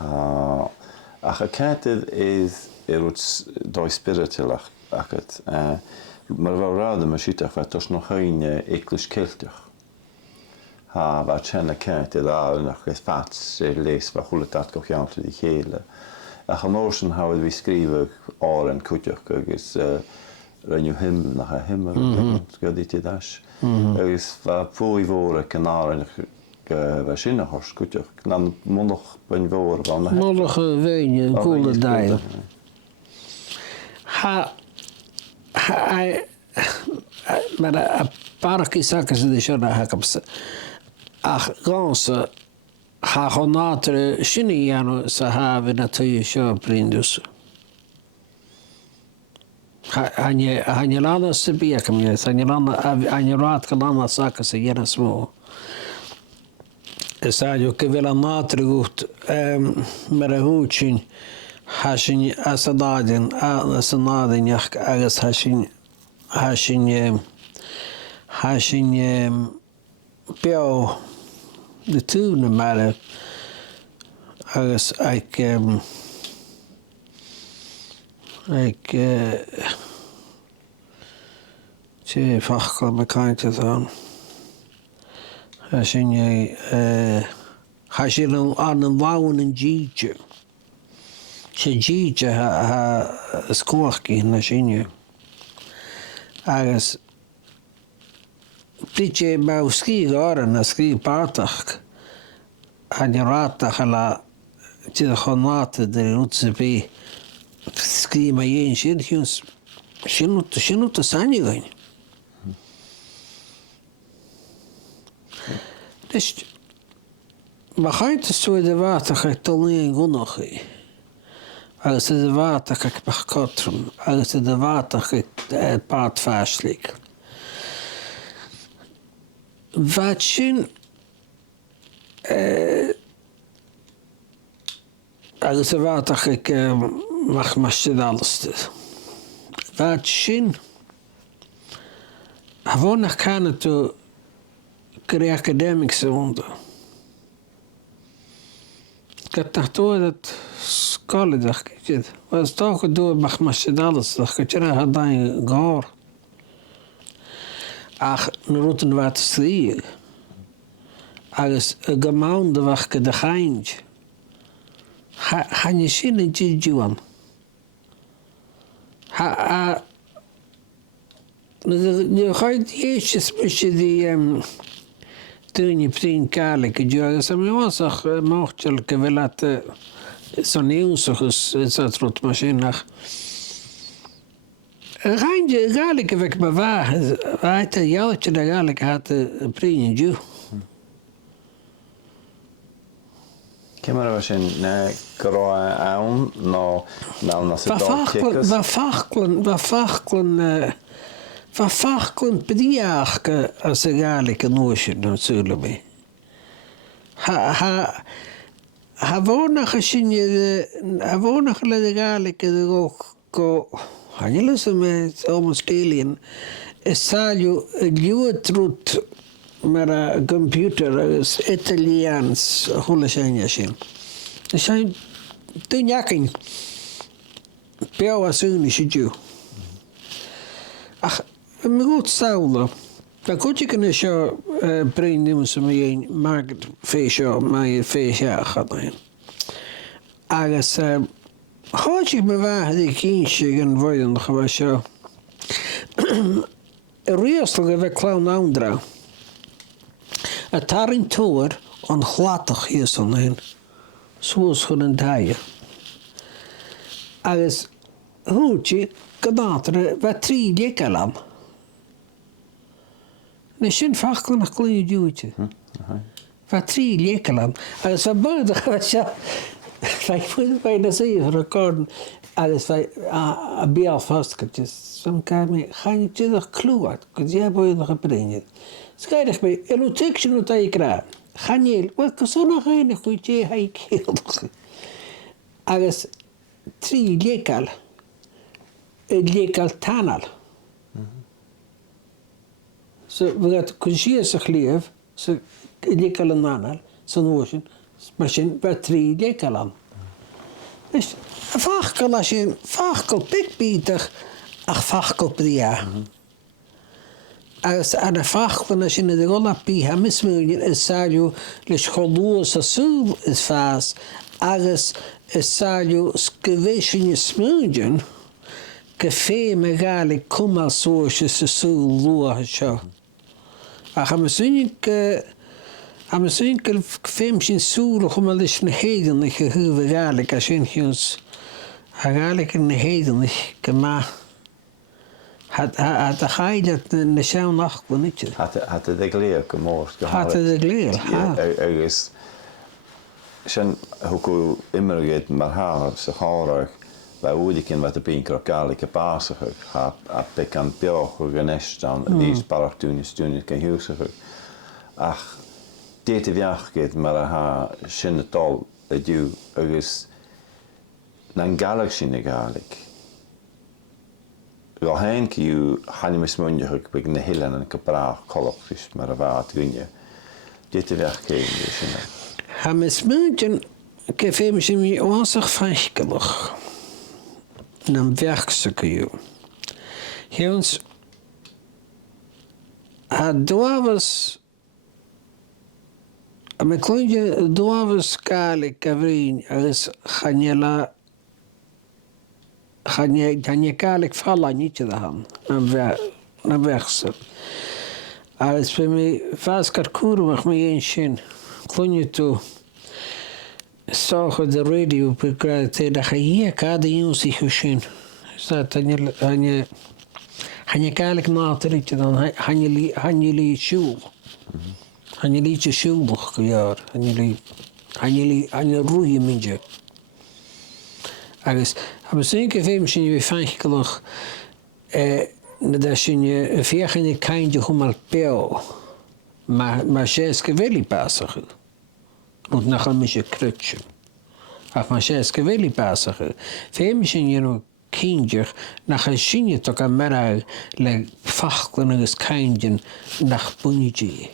Ach a canted is it's doi spiritual achat. Mar bhráda mar sítach bheit tos noch haine éclis cilteach. Ha bheit sena canted nach is fat sé leis bheit chulat go cheantu di chéile. Ach an ocean hawyd fi sgrifo oren cwtioch agos rhaid hym nach a hym sgwyd I ti dash. Agos fa pwy fôr ac yn aren fa sy'n hors cwtioch. Na'n mwnoch byn fôr fan na. Mwnoch fein gwle dael. Maar a parki sakas de shona hakams. Ach ganse ha gonatre shini jano sa have na tuje sho prindus. Hanje lana se biekam jes, hanje rat kalana sakas jena små. Esajo ke vela natre gut mera huchin hashin asadadin asadadin yak agas hashin beo de tune mara agus ik tje fachkel me kainte dan hashin an een wouwen en jietje se jietje ha skoorki na sinje agus Pritje mau ski goren na ski patach an je ratach la ti de chonate de rutse be ski ma jen shirchus shinut sanje gain. Dus ma gaint so de water ga tolien gonoch. Als de water ga pakotrum, als de water ga pat fastlik. Wat zien als de water ik mag maar alles. Wat zien gewoon nog kan het to academics onder. Ik had toch dat school dacht ik. Was toch door mag maar alles. Dat ik er had dan gaar. Ach, roten wat strie. Als een gemaande wacht de geintje. Ga je zien in Jijuan. Je gaat eerst een die toen je prin kalik je som jag var så mortelke väl att så nieuwsig så trott maskiner. Ranje galik vek bewaar. Weet je joutje de galik had prin ju. Kemar was in groa aun no na se Verfachklen bediaarke als een gelijke noosje natuurlijk. Ha wonen gezien ha wonen geleden gelijke de ook ko hanjelus met almost alien. Salju juutrut met computer is Italiaans hoe zijn je zien. Er zijn toen jakin. Peo asunische ju. Ach, me goed saula. Dan kon je kunnen zo brengen met een markt feestje, maar feestje gaat heen. Als had je me waar die kindje gaan worden nog was zo. Reëstel we clown aandra. Het tarin toer on glattig hier zo heen. Zoals voor een taaie. Als hoedje Gadater wat 3 dekalam. Ne shin fakkel nach kleine duwtje. Wat 3 dekalam. Als we beide was ja. Wij voelen bij de zee recorden. Als wij a bial vastketjes. Som kan me gaan je nog kluat. Kun je boy nog brengen. Schijdig bij elotection uit je kra. Gaan je wat zo nog een goedje hij kilt. Als 3 dekal. Lekal tanal. Så vi gaat kunje zich leef, så lekal nanal, så noosjen, maar zijn wat 3 lekalan. Is fachkel als je fachkel pikbietig, ach fachkel bria. Als aan de fachkel als je de rollapi hamismulje is salju les choluos asul is fas, agus is salju skeveshin smuljen, café megali kumal soos is asul lua sho. Ach am synkel femshin sul kumal is heden ik gehuwe galik als in huns galik in heden ik kema had de gaidat de show nacht niet. Had de gleer gemoord. Had de gleer. Er is sen hoe immer geht maar haar se haarig bij oediken wat de pinker galike pasig ha pekan pio genest dan die paratuun sturen kan huurse ach dit viach geht maar ha sinne tal du er is nan galaxy ne galik wel henk you hanimus munje begin de hillen en kapra kolokvis maar wat gunje dit viach geen Hamis München gefem sie mir oasach feichgelach. Nam werkstuk ju. Hions had doavas a me klunje doavas kale kavrin as khanjela khanje kale falla niet te han. Nam werkstuk. Als we me vaskar kurmach me een shin. Klunje toe. Zag de radio bekrijgt dat je kada jongens zich gezien. Zat hij kijk naar het dan hij li schul. Hij li schuldig jaar. Hij roeie minje. Agus hebben zeker veel misschien weer fijn gekocht. Dat je veergene kindje gewoon peel. Maar ze wel passen. Und nachher mich krutschen. Ach man scheiße will passen. Für mich in Kinder nachher schien je doch am Mara le fachkleines Kindchen nach Bunji.